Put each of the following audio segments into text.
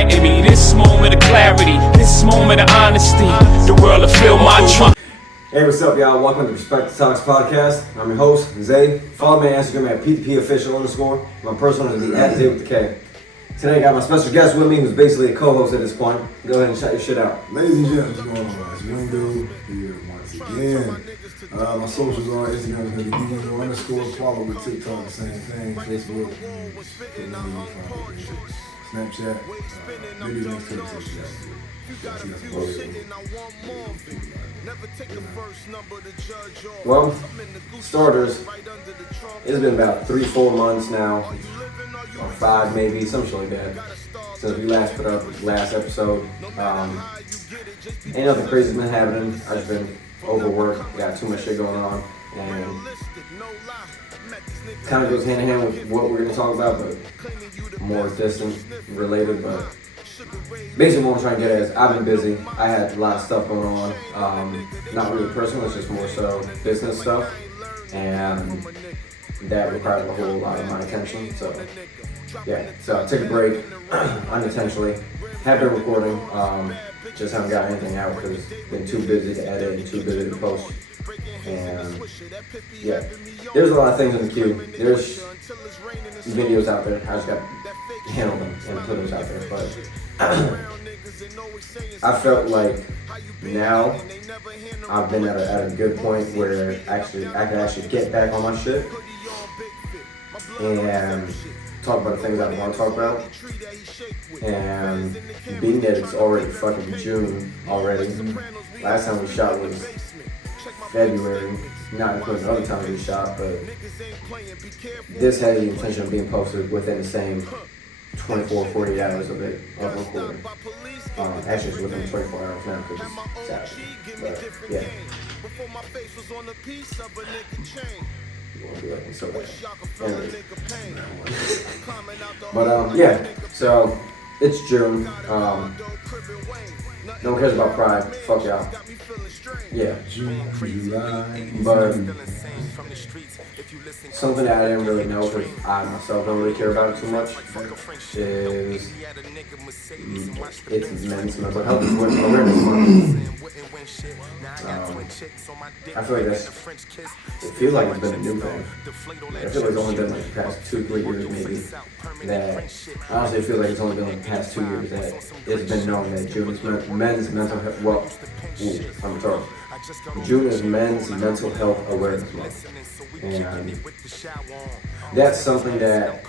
granted me this moment of clarity, this moment of honesty. The world will feel my trauma. Hey, what's up, y'all? Welcome to PerspectiveTalksPodcast. I'm your host, Zay. Follow me on Instagram at Pt.1. My personal is at Zay with the K. Today I got my special guest with me, who's basically a co-host at this point. Go ahead and shout your shit out. Ladies and gentlemen, what's going on, guys? Window here once again. My socials are Instagram is going to be _. Follow with TikTok, the same thing. Facebook, Snapchat. Maybe next to Well, starters, it's been about 3-4 months now, or 5 maybe, some shit like that, since we last put up the last episode. Ain't nothing crazy's been happening. I've just been overworked, got too much shit going on, and kind of goes hand in hand with what we're going to talk about, but more distant related. But basically what I'm trying to get at is I've been busy. I had a lot of stuff going on, not really personal, it's just more so business stuff, and that required a whole lot of my attention. So yeah, so I took a break unintentionally. Have been recording, just haven't got anything out because been too busy to edit and too busy to post. And yeah, there's a lot of things in the queue. There's videos out there. I just got to handle them and put those out there. But I felt like now I've been at a good point where I can actually get back on my shit and talk about the things I want to talk about. And being that it's already fucking June already, last time we shot was February, not including the other times we shot, but this had the intention of being posted within the same 24, 48 hours of recording. Actually, it's within 24 hours now because it's Saturday. But yeah. You won't be looking so bad. Anyways. But yeah, so it's June. No one cares about Pride. Fuck y'all. Yeah. June, July. But something that I didn't really know because I myself don't really care about it too much is it's Men's Mental Health Awareness Month. I feel like it feels like it's been a new thing. I feel like it's only been like the past 2-3 years maybe that, honestly I feel like it's only been like the past 2 years that it's been known that June is Men's Mental Health, June is Men's Mental Health Awareness Month. And that's something that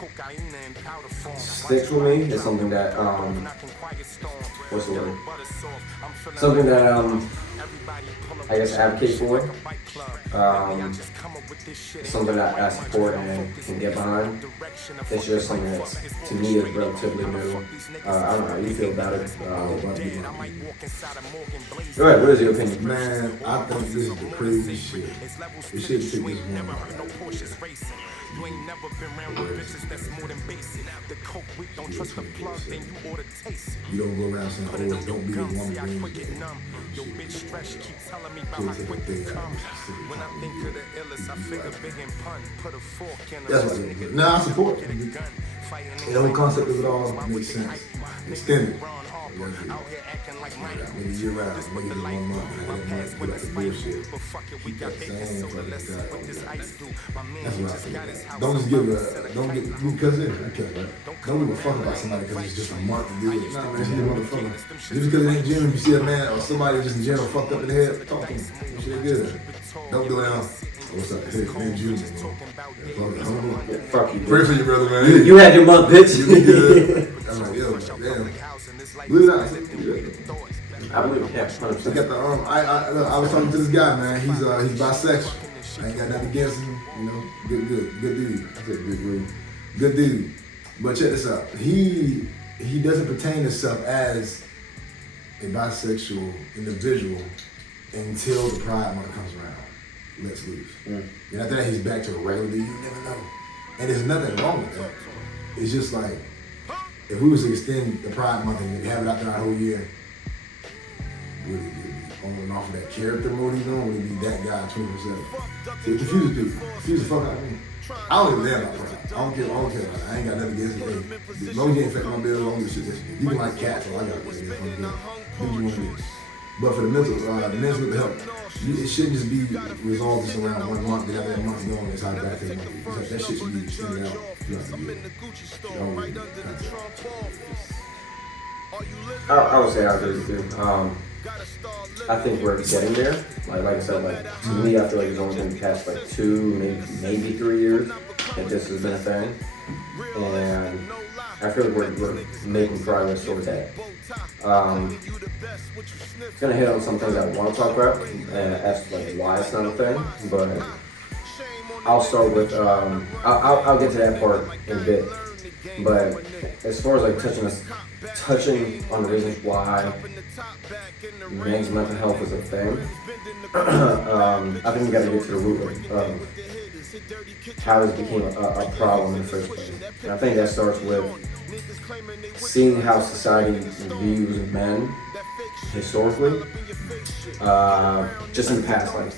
sticks with me. It's something that, what's the word? Something that, I guess advocate for. Something that I support and can get behind. It's just something that's, to me, is relatively new. I don't know how you feel about it. Go ahead, what is your opinion? Man, I think this is the craziest shit. We should take this one out. You ain't never been around with bitches that's more than basic. The coke weak, don't trust the plug, then you ought to taste it. You don't go around saying, oh, don't be the woman. I quit getting numb. Yo, bitch stress, keep telling me about how quick they come. When I think of the illest, I figure big and pun. Put a fork in That's what it is. Now I support it. The whole concept of it all makes sense. Extended. Maybe year round, maybe 1 month, and that might be like the bullshit. Keep that same fucking guy. That's what I think. Don't just give don't get, because it, okay, right? Don't give a fuck about somebody because it's just a month to do it. Nah, man, she's a motherfucker. Just because it ain't June, if you see a man or somebody just in general fucked up in the head, talk to him. Shit good. Don't go down. What's up? Hey, man, June. Fuck you. Pray for you, brother, man. You had your month, bitch. You be good. I'm like, yo, damn. Believe it or not, I believe it, yeah, 100%. I got the I was talking to this guy, man. He's bisexual. I ain't got nothing against him, you know. Good dude. I said good dude. But check this out. He doesn't pertain himself as a bisexual individual until the Pride Month comes around. Let's loose. And after that, he's back to a regular dude. You never know. And there's nothing wrong with that. It's just like, if we was to extend the Pride Month and have it out there our whole year, would it be on and off of that character mode he's on? Would it be that guy 24/7? See, it confuses people. Confuse the fuck out of me. I don't even live my pride. I don't care. I ain't got nothing against it. As long as you ain't affecting my bills, I don't give a shit that shit. You can like cats, so I got to get it. Do what you want to do. But for the mental health, it shouldn't just be resolved just around 1 month. Then after that month going, it's how bad things are. Like, that shit should be extended out throughout the year. I would say I agree with you. I think we're getting there. Like I said, like to me, I feel like it's only been the past like 2, maybe 3 years that this has been a thing, and I feel like we're making progress towards that. Gonna hit on some things I want to talk about and ask like why it's not a thing, but I'll start with I'll get to that part in a bit. But as far as like touching on the reasons why men's mental health is a thing, I think we got to get to the root of how this became a problem in the first place. And I think that starts with seeing how society views men historically, just in the past. Like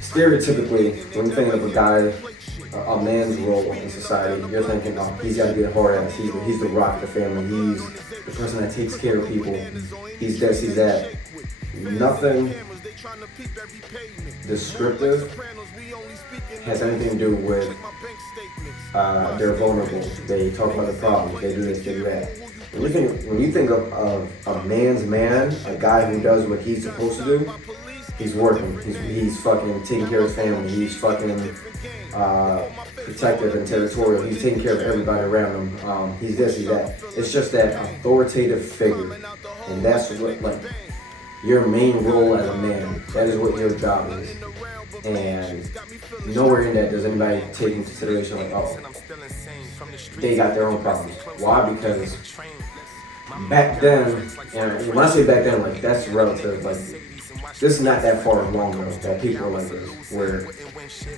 stereotypically, when you think of a guy, a man's role in society, you're thinking, oh, he's got to be the hard ass, he's the rock of the family, he's the person that takes care of people, he's this, he's that. Nothing descriptive has anything to do with they're vulnerable, they talk about the problems, they do this, they do that. When you think of a man's man, a guy who does what he's supposed to do, he's working, he's fucking taking care of his family, he's fucking protective and territorial, he's taking care of everybody around him, he's this, he's that. It's just that authoritative figure, and that's what, like, your main role as a man, that is what your job is. And nowhere in that does anybody take into consideration like, oh, they got their own problems. Why? Because back then, and when I say back then, like, that's relative, like, this is not that far long ago that people were like this, where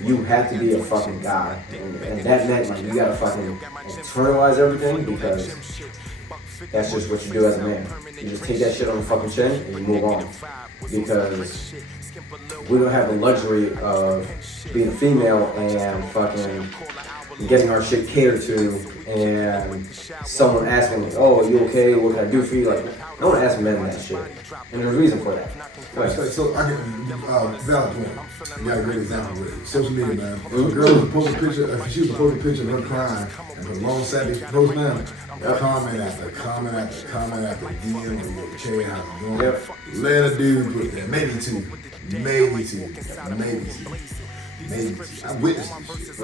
you had to be a fucking guy, and that meant like you gotta fucking internalize everything, because that's just what you do as a man. You just take that shit on the fucking chin and you move on, because we don't have the luxury of being a female and fucking getting our shit catered to, and someone asking like, oh, are you okay? What can I do for you? Like, no one asks men that shit, and there's a reason for that. So I get valid point. You got a great example with it. Social media, man. If a girl was posting a picture, she was posting a picture of her crying, and her long savage post, man, comment after comment after comment after DM, or you okay, how's it going? Let a dude put that, maybe two. I witnessed this shit.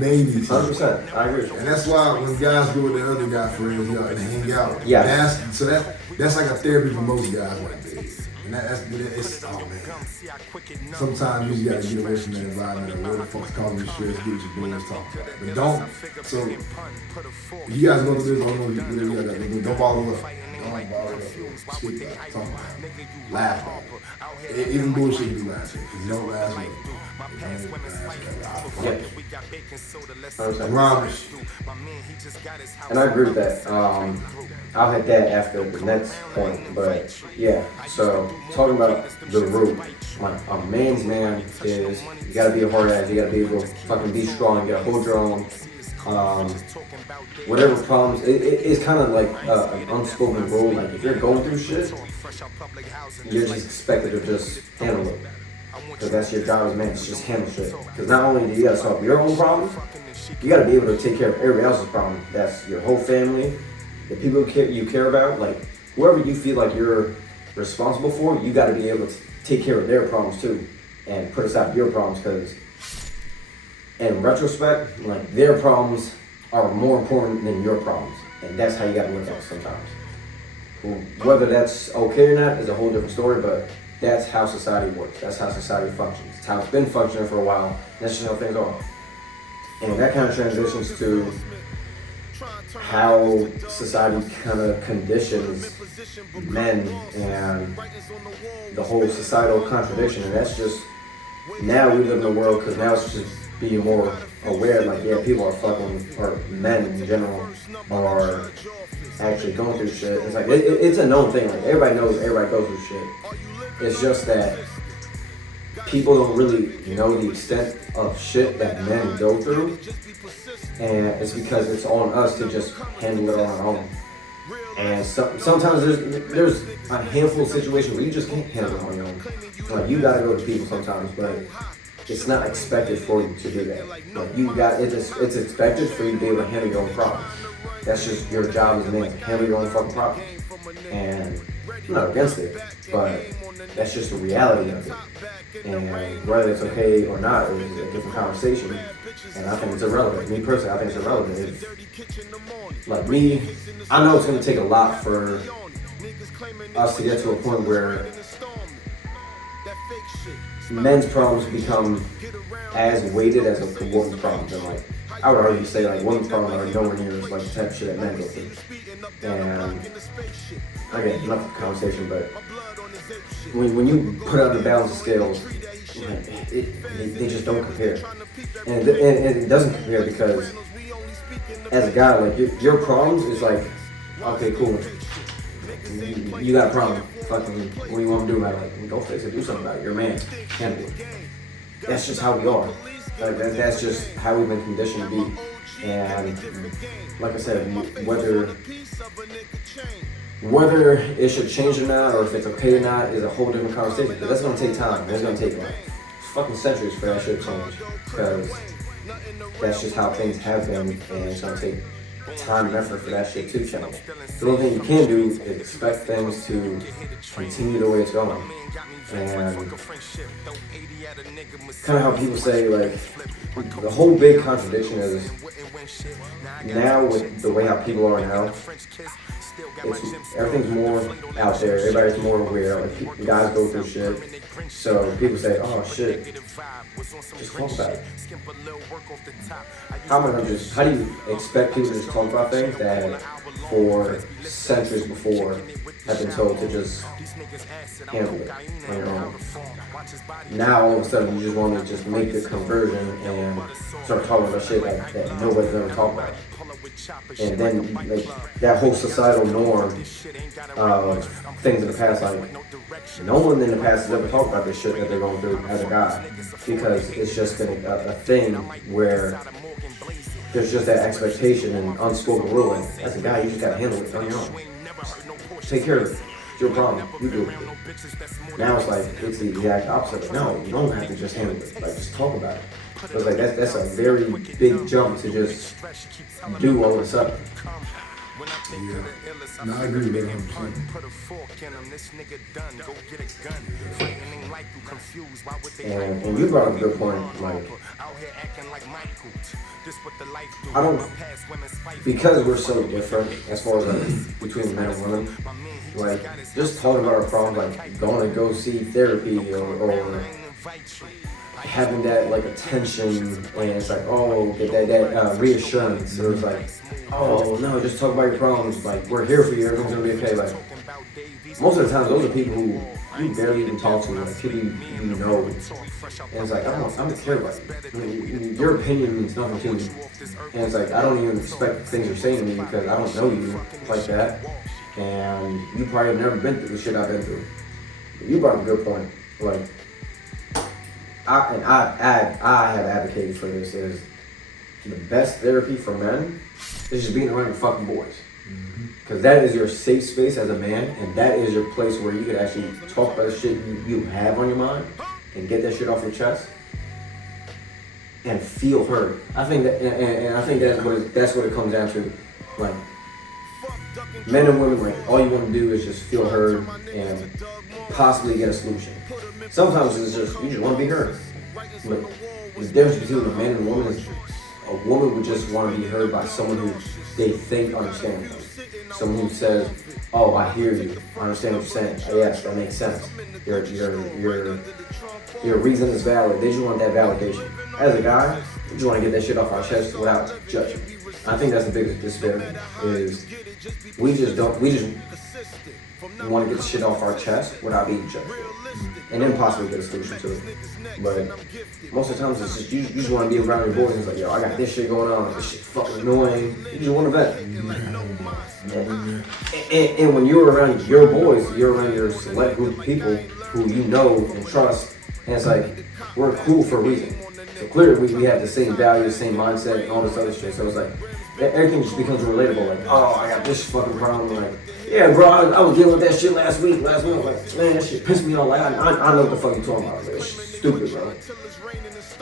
Maybe 100%. I agree. And that's why when guys go with their other guy friends and hang out, yeah. That's like a therapy for most guys like this. And it's, oh man. Sometimes you just gotta get away from that environment and where the fuck's causing you stress, get what you're doing, talk about it. But don't, so, you guys go through this, don't bother up. Don't bother up. Speak about it, talk about it. Laugh about it. Even bullshit you laugh at, because you don't laugh at it. And I agree with that. I'll hit that after the next point, but yeah. So talking about the root, like a man's man is you gotta be a hard ass, you gotta be able to fucking be strong, you gotta hold your own. Whatever problems, it's kind of like an unspoken rule. Like if you're going through shit, you're just expected to just handle it. Because that's your job as a man, it's just handle shit. Because not only do you gotta solve your own problems, you gotta be able to take care of everybody else's problem. That's your whole family, the people you care about, like whoever you feel like you're responsible for, you gotta be able to take care of their problems too, and put aside your problems, because in retrospect, like their problems are more important than your problems, and that's how you gotta look at it sometimes. Whether that's okay or not is a whole different story, but that's how society works. That's how society functions. It's how it's been functioning for a while. That's just how things are. And that kind of transitions to how society kind of conditions men and the whole societal contradiction. And that's just, now we live in a world, because now it's just being more aware, like, yeah, people are fucking, or men in general, are actually going through shit. It's like, it's a known thing. Like, everybody knows everybody goes through shit. It's just that people don't really know the extent of shit that men go through, and it's because it's on us to just handle it on our own. And sometimes there's a handful of situations where you just can't handle it on your own. Like, you gotta go to people sometimes, but it's not expected for you to do that. Like, it's expected for you to be able to handle your own problems. That's just your job as a man, to handle your own fucking problems. And I'm not against it, but that's just the reality of it. And whether it's okay or not is a different conversation. And I think it's irrelevant. Me personally, I think it's irrelevant. Like me, I know it's going to take a lot for us to get to a point where men's problems become as weighted as a woman's problems. And like, I would already say like women's problems are nowhere near as like the type of shit that men go through. And again, enough of the conversation, but when you put out the balance of scales, like, they just don't compare. And it doesn't compare because as a guy, like your problems is like, okay, cool. You got a problem. Fucking, what do you want to do about it? Like, go fix it. Do something about it. You're a man. Handle it. That's just how we are. Like, that's just how we've been conditioned to be. And like I said, whether it should change or not, or if it's okay or not, is a whole different conversation. Because that's gonna take time. It's gonna take like fucking centuries for that shit to change. Because that's just how things have been, and it's gonna take time and effort for that shit to change. The only thing you can do is expect things to continue the way it's going. And kind of how people say, like, the whole big contradiction is now with the way how people are now, everything's more out there, everybody's more aware, like guys go through shit, so people say, oh shit, just talk about it. How do you expect people to just talk about things that for centuries before have been told to just handle it on your own? Now all of a sudden you just want to just make the conversion and start talking about shit that nobody's ever talked about. And then like that whole societal norm of things in the past, like no one in the past has ever talked about this shit that they're going through as a guy, because it's just been a thing where there's just that expectation and unspoken rule. And as a guy, you just gotta handle it on your own. Take care of it. It's your problem. You do it. Now it's like it's the exact opposite. No, you don't have to just handle it. Like, just talk about it. So it's like that's a very big jump to just do all of a sudden. Yeah. No, I agree with that 100%. And you brought up a good point, like, I don't, because we're so different as far as like, between men and women, like, just talking about our problems, like going to go see therapy or having that like attention, and it's like, oh, get that reassurance. So it's like, oh no, just talk about your problems. Like, we're here for you. Everything's gonna be okay. Like, most of the time, those are people who you barely even talk to, like people you know. And it's like, I don't care about you. I mean, your opinion means nothing to me. And it's like, I don't even respect things you're saying to me because I don't know you like that. And you probably have never been through the shit I've been through. But you brought up a good point. Like, I have advocated for this, is the best therapy for men is just being around your fucking boys. Because that is your safe space as a man, and that is your place where you can actually talk about the shit you have on your mind and get that shit off your chest and feel heard. I think that, and I think that's what it comes down to. Like, men and women, like, all you want to do is just feel heard and possibly get a solution. Sometimes it's just, you just want to be heard. But the difference between a man and a woman is a woman would just want to be heard by someone who they think understands them. Someone who says, oh, I hear you, I understand what you're saying. Oh, yes, that makes sense. Your reason is valid. They just want that validation. As a guy, we just want to get that shit off our chest without judging. I think that's the biggest disparity, is we just want to get the shit off our chest without being judged. And then possibly get a solution to it. But most of the times it's just, you just want to be around your boys and it's like, yo, I got this shit going on, this shit's fucking annoying. You just want to vent. And when you're around your boys, you're around your select group of people who you know and trust, And it's like, we're cool for a reason. So clearly we have the same values, same mindset, and all this other shit. So it's like, everything just becomes relatable. Like, oh, I got this fucking problem. Like, yeah, bro, I was dealing with that shit last week. Like, man, that shit pissed me off. Like, I know what the fuck you're talking about. Like, it's stupid, bro.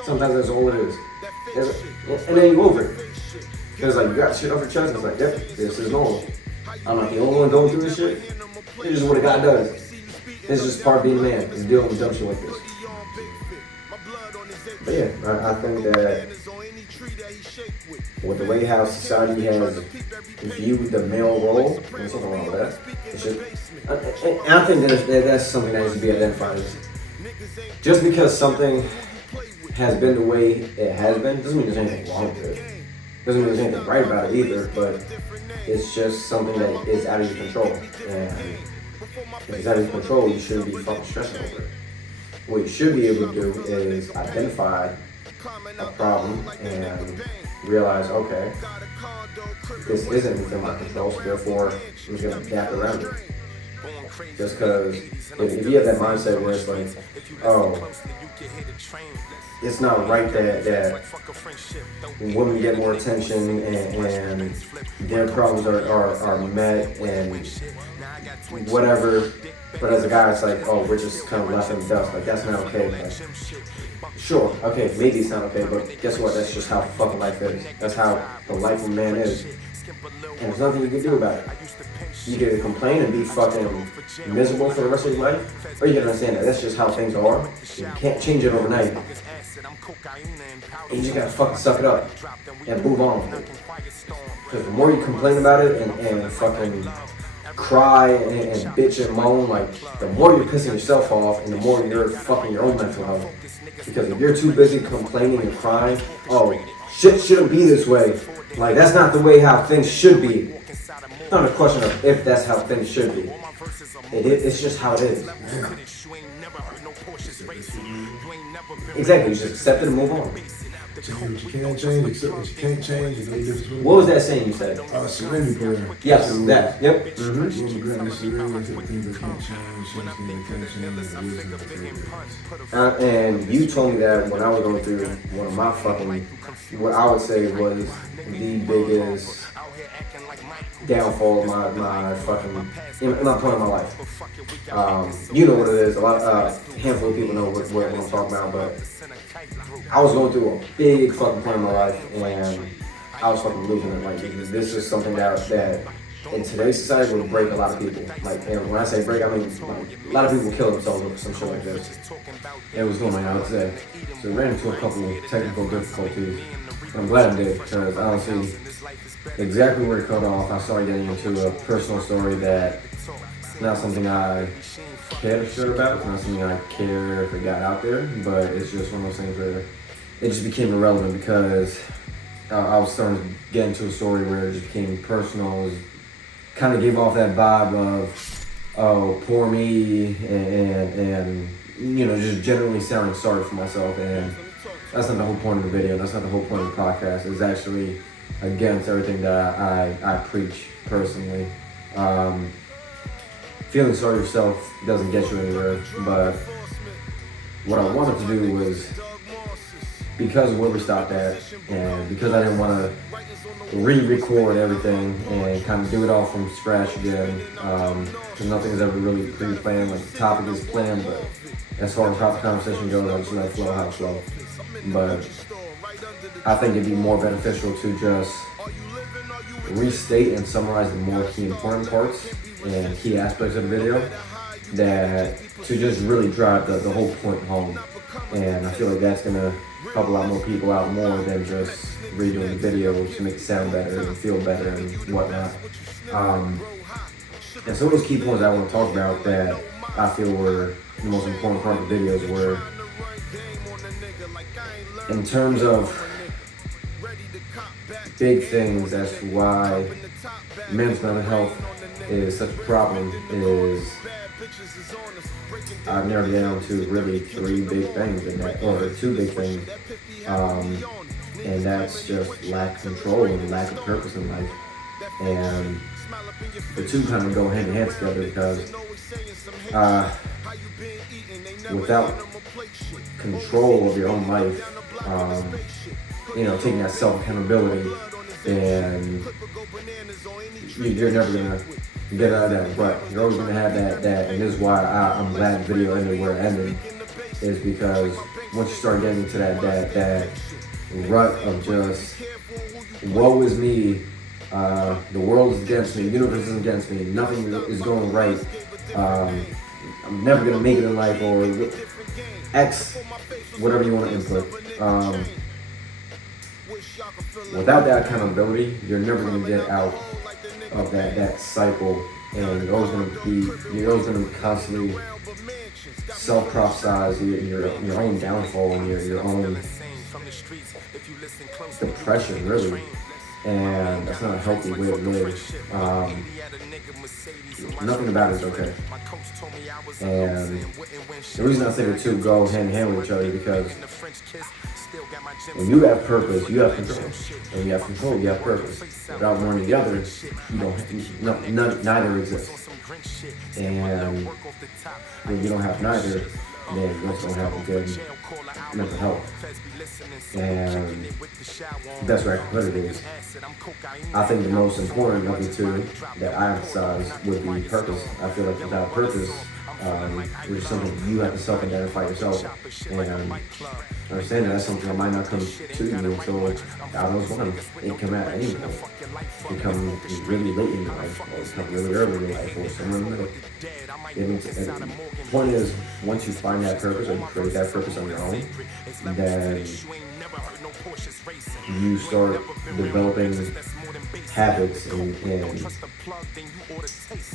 Sometimes that's all it is. And then you over it. It's like, you got shit off your chest. It's like, yep, this is normal. I'm not the only one going through this shit. It's just what a guy does. It's just part of being a man, is dealing with dumb shit like this. But yeah, I think that with the way how society has viewed the male role, there's nothing wrong with that. And I think that's something that needs to be identified. Just because something has been the way it has been, doesn't mean there's anything wrong with it. Doesn't mean there's anything right about it either, but it's just something that is out of your control. And if it's out of your control, you shouldn't be fucking stressing over it. What you should be able to do is identify a problem and realize, okay, this isn't within my control, so therefore I'm just going to adapt around it. Just because if you have that mindset where it's like, oh, it's not right that women get more attention and their problems are met and whatever, but as a guy it's like, oh, we're just kind of left in the dust, like that's not okay. Like, sure, okay, maybe it's not okay, but guess what, that's just how fucking life is. That's how the life of a man is. And there's nothing you can do about it. You can complain and be fucking miserable for the rest of your life, or you can understand that that's just how things are. You can't change it overnight. And you just gotta fucking suck it up and move on with it. Because the more you complain about it and fucking cry and bitch and moan, like the more you're pissing yourself off and the more you're fucking your own mental health. Because if you're too busy complaining and crying, oh, shit shouldn't be this way. Like, that's not the way how things should be. It's not a question of if that's how things should be. It's just how it is. Yeah. Exactly, you just accept it and move on. Change what you can't change, accept what you can't change, and no difference. What was that saying you said? Serenity prayer. Yes, that. Yep. And you told me that when I was going through one of my fucking, what I would say was the biggest downfall of my fucking, in my point of my life. You know what it is. A handful of people know what I'm talking about, but I was going through a big fucking point in my life, and I was fucking losing it. Like, this is something that in today's society would break a lot of people. Like, and when I say break, I mean like, a lot of people kill themselves over some shit like this. It was going on today, so we ran into a couple of technical difficulties. And I'm glad I did, because I don't see exactly where it cut off. I started getting into a personal story that's not something I care sure about. It's not something I care if it got out there, but it's just one of those things where it just became irrelevant because I was starting to get into a story where it just became personal. It kind of gave off that vibe of, oh, poor me, and you know, just generally sounding sorry for myself. And that's not the whole point of the video. That's not the whole point of the podcast. It's actually against everything that I preach personally. Feeling sorry yourself doesn't get you anywhere, but what I wanted to do was, because of where we stopped at, and because I didn't want to re-record everything and kind of do it all from scratch again, because nothing is ever really pre-planned. Like, the topic is planned, but as far as how the conversation goes, I just let it flow how it flows. But I think it'd be more beneficial to just restate and summarize the more key important parts and key aspects of the video, that to just really drive the whole point home. And I feel like that's going to help a lot more people out more than just redoing the video to make it sound better and feel better and whatnot. And some of those key points I want to talk about that I feel were the most important part of the videos were, in terms of big things as to why men's mental health is such a problem, is I've narrowed it down to really three big things, or two big things, and that's just lack of control and lack of purpose in life. And the two kind of go hand in hand together because without control of your own life, taking that self-accountability, then you're never gonna get out of that rut. You're always gonna have that, and this is why I'm glad the video ended where it ended, is because once you start getting into that rut of just, woe is me, the world is against me, the universe is against me, nothing is going right, I'm never gonna make it in life, or X, whatever you want to input. Without that accountability, you're never gonna get out of that cycle, and you're always gonna constantly self-prophesize your own downfall and your own depression, really. And that's not a healthy way to live. Nothing about it is okay. And the reason I say the two go hand in hand with each other is because when you have purpose, you have control. When you have control, you have purpose. Without one or the other, neither exists. And when you don't have neither, then you also don't have a good mental health. And the best way I can put it is, I think the most important of the two that I emphasize would be purpose. I feel like without purpose, which is something you have to self-identify yourself. And understand that's something that might not come to you until God knows when. It can at any point. It can come really late in your life, or it can come really early in your life, or somewhere in the middle. The point is, once you find that purpose, or you create that purpose on your own, then you start developing habits and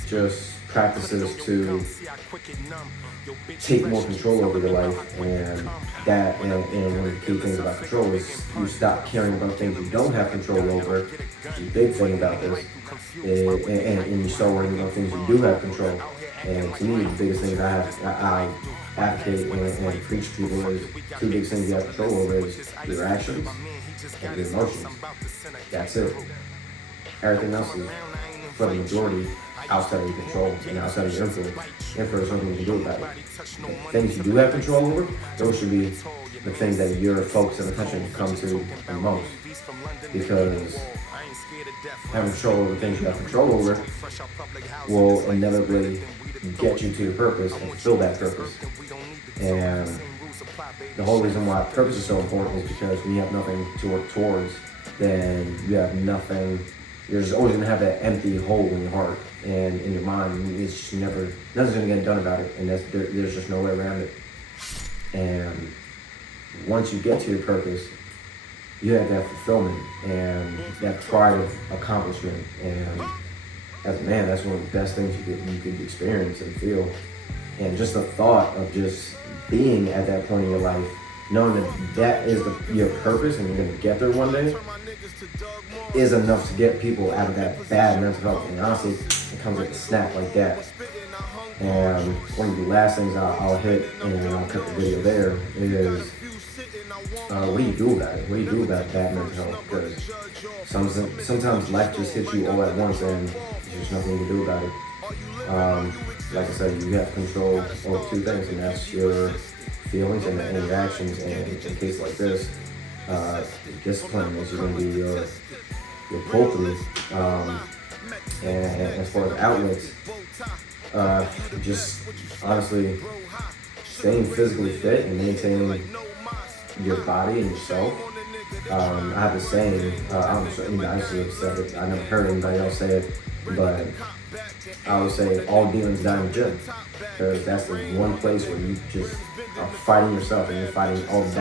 just practices to take more control over your life. And one of the key things about control is you stop caring about things you don't have control over. The big thing about this is, and you start worrying about things you do have control. And to me, the biggest thing I advocate and preach to people is two big things you have control over is your actions and your emotions. That's it. Everything else is, for the majority, outside of your control and outside of your influence. And for something you can do about it. The things you do have control over, those should be the things that your focus and attention come to the most. Because having control over things you have control over will inevitably get you to your purpose and fulfill that purpose. And the whole reason why purpose is so important is because when you have nothing to work towards, then you have nothing. You're just always gonna have that empty hole in your heart and in your mind. It's just nothing's gonna get done about it, and there's just no way around it. And once you get to your purpose, you have that fulfillment and that pride of accomplishment. And as a man, that's one of the best things you could experience and feel. And just the thought of just being at that point in your life, knowing that is your purpose and you're going to get there one day, is enough to get people out of that bad mental health. And honestly, it comes like a snap like that. And one of the last things I'll hit, and I'll cut the video there, is what do you do about it? What do you do about bad mental health? Because sometimes life just hits you all at once and there's nothing you can do about it. Like I said, you have control over two things, and that's your feelings and your actions. And in a case like this, discipline is going to be your pull-through. And as far as outlets, just honestly staying physically fit and maintaining your body and yourself. I have a saying, I'm sure you guys have said it, I never heard anybody else say it, but I would say all demons die in the gym, because that's the one place where you just are fighting yourself and you're fighting all the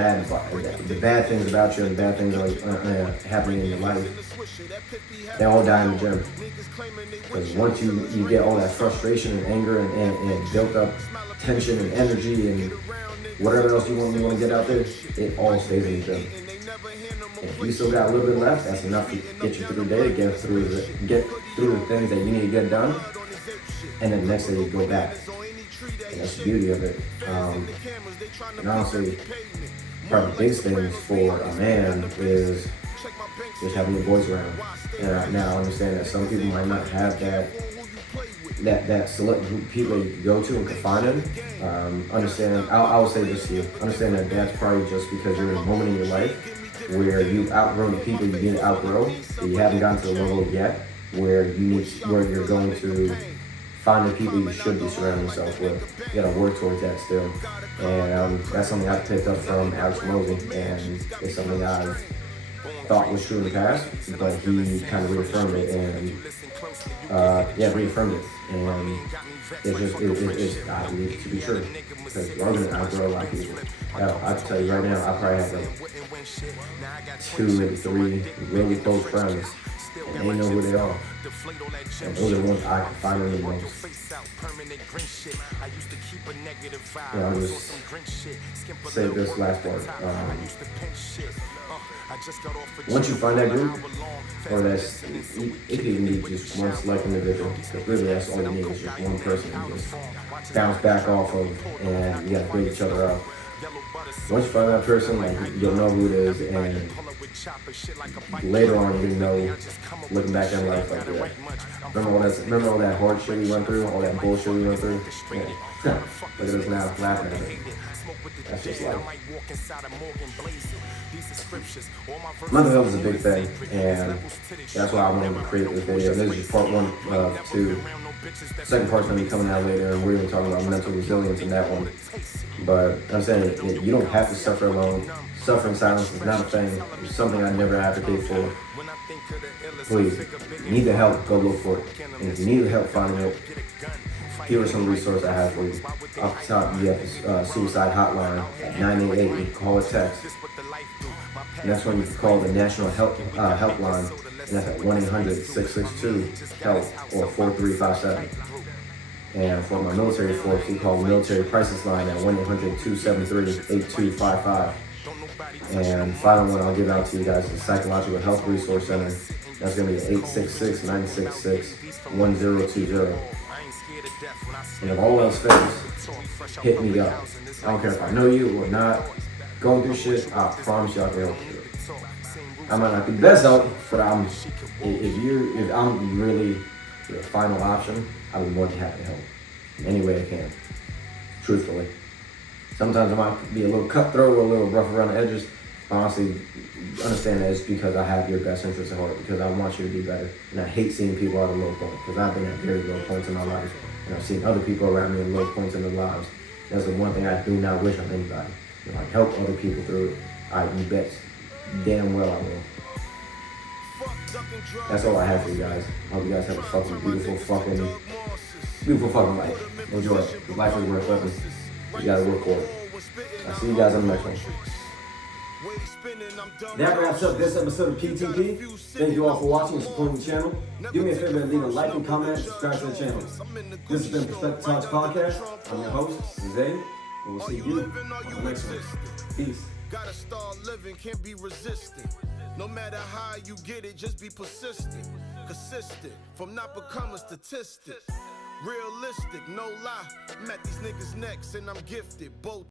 bad things about you and the bad things that are happening in your life. They all die in the gym, because once you get all that frustration and anger and built up tension and energy and whatever else you want to get out there, it all stays in the gym. If you still got a little bit left, that's enough to get you through the day, get through the things that you need to get done, and then the next day you go back. And that's the beauty of it. And honestly, part of the biggest things for a man is just having your boys around. And now I understand that some people might not have that select group of people you can go to and confide in. Understand, I will say this to you. Understand that that's probably just because you're in a moment in your life where you've outgrown the people you need to outgrow, but you haven't gotten to the level yet where you're going to find the people you should be surrounding yourself with. You gotta work towards that still. And that's something I picked up from Alex Mosey, and it's something I've thought was true in the past, but he kind of reaffirmed it, and reaffirmed it, and it's I believe it to be true, because we're going to outgrow a lot of people. I can tell you right now, I probably have like 2, maybe 3 really close friends, and they know who they are, and those are the ones I can find in the most. I'll just say this last part. Once you find that group, or it can even be just one select individual, because really that's all you need is just one person to just bounce back off of, and you gotta build each other up. Once you find that person, like, you'll know who it is, and later on you'll know, looking back at life, like, yeah, remember all that hard shit we went through, all that bullshit we went through? Yeah. Look at us now, laughing at it. That's just life. Mental health is a big thing, and that's why I wanted to create this video. This is part 1 of 2. Second part's gonna be coming out later, and we're gonna be talking about mental resilience in that one. But I'm saying you don't have to suffer alone. Suffering silence is not a thing. It's something I never advocate for. Please, if you need the help, go look for it. And if you need the help finding it, here are some resources I have for you. Off the top, you have the suicide hotline at 988. You can call or text. Next one, you can call the National Helpline, and that's at 1-800-662-HELP or 4357. And for my military folks, you call the Military Crisis Line at 1-800-273-8255. And final one I'll give out to you guys is the Psychological Health Resource Center. That's going to be at 866-966-1020. And if all else fails, hit me up. I don't care if I know you or not. Going through shit, I promise you I can help you. I might not be the best help, but if I'm really your final option, I'll be more than happy to help in any way I can. Truthfully. Sometimes I might be a little cutthroat or a little rough around the edges. Honestly, understand that it's because I have your best interest at heart, because I want you to be better. And I hate seeing people at a low point, because I've been at very low points in my life. And I've seen other people around me at low points in their lives. That's the one thing I do not wish on anybody. If I help other people through it, you bet damn well I will. That's all I have for you guys. I hope you guys have a fucking beautiful fucking life. Enjoy it. Life is worth living. You gotta work for it. I'll see you guys on the next one. That wraps up this episode of PTP. Thank you all for watching and supporting the channel. Do me a favor and leave a like and comment and subscribe to the channel. This has been Perspective Talks Podcast. I'm your host, Zane, and we'll see you on the next one. Peace. Gotta start living, can't be resistant. No matter how you get it, just be persistent. Consistent, from not become a statistic. Realistic, no lie. I'm at these niggas' necks and I'm gifted. Both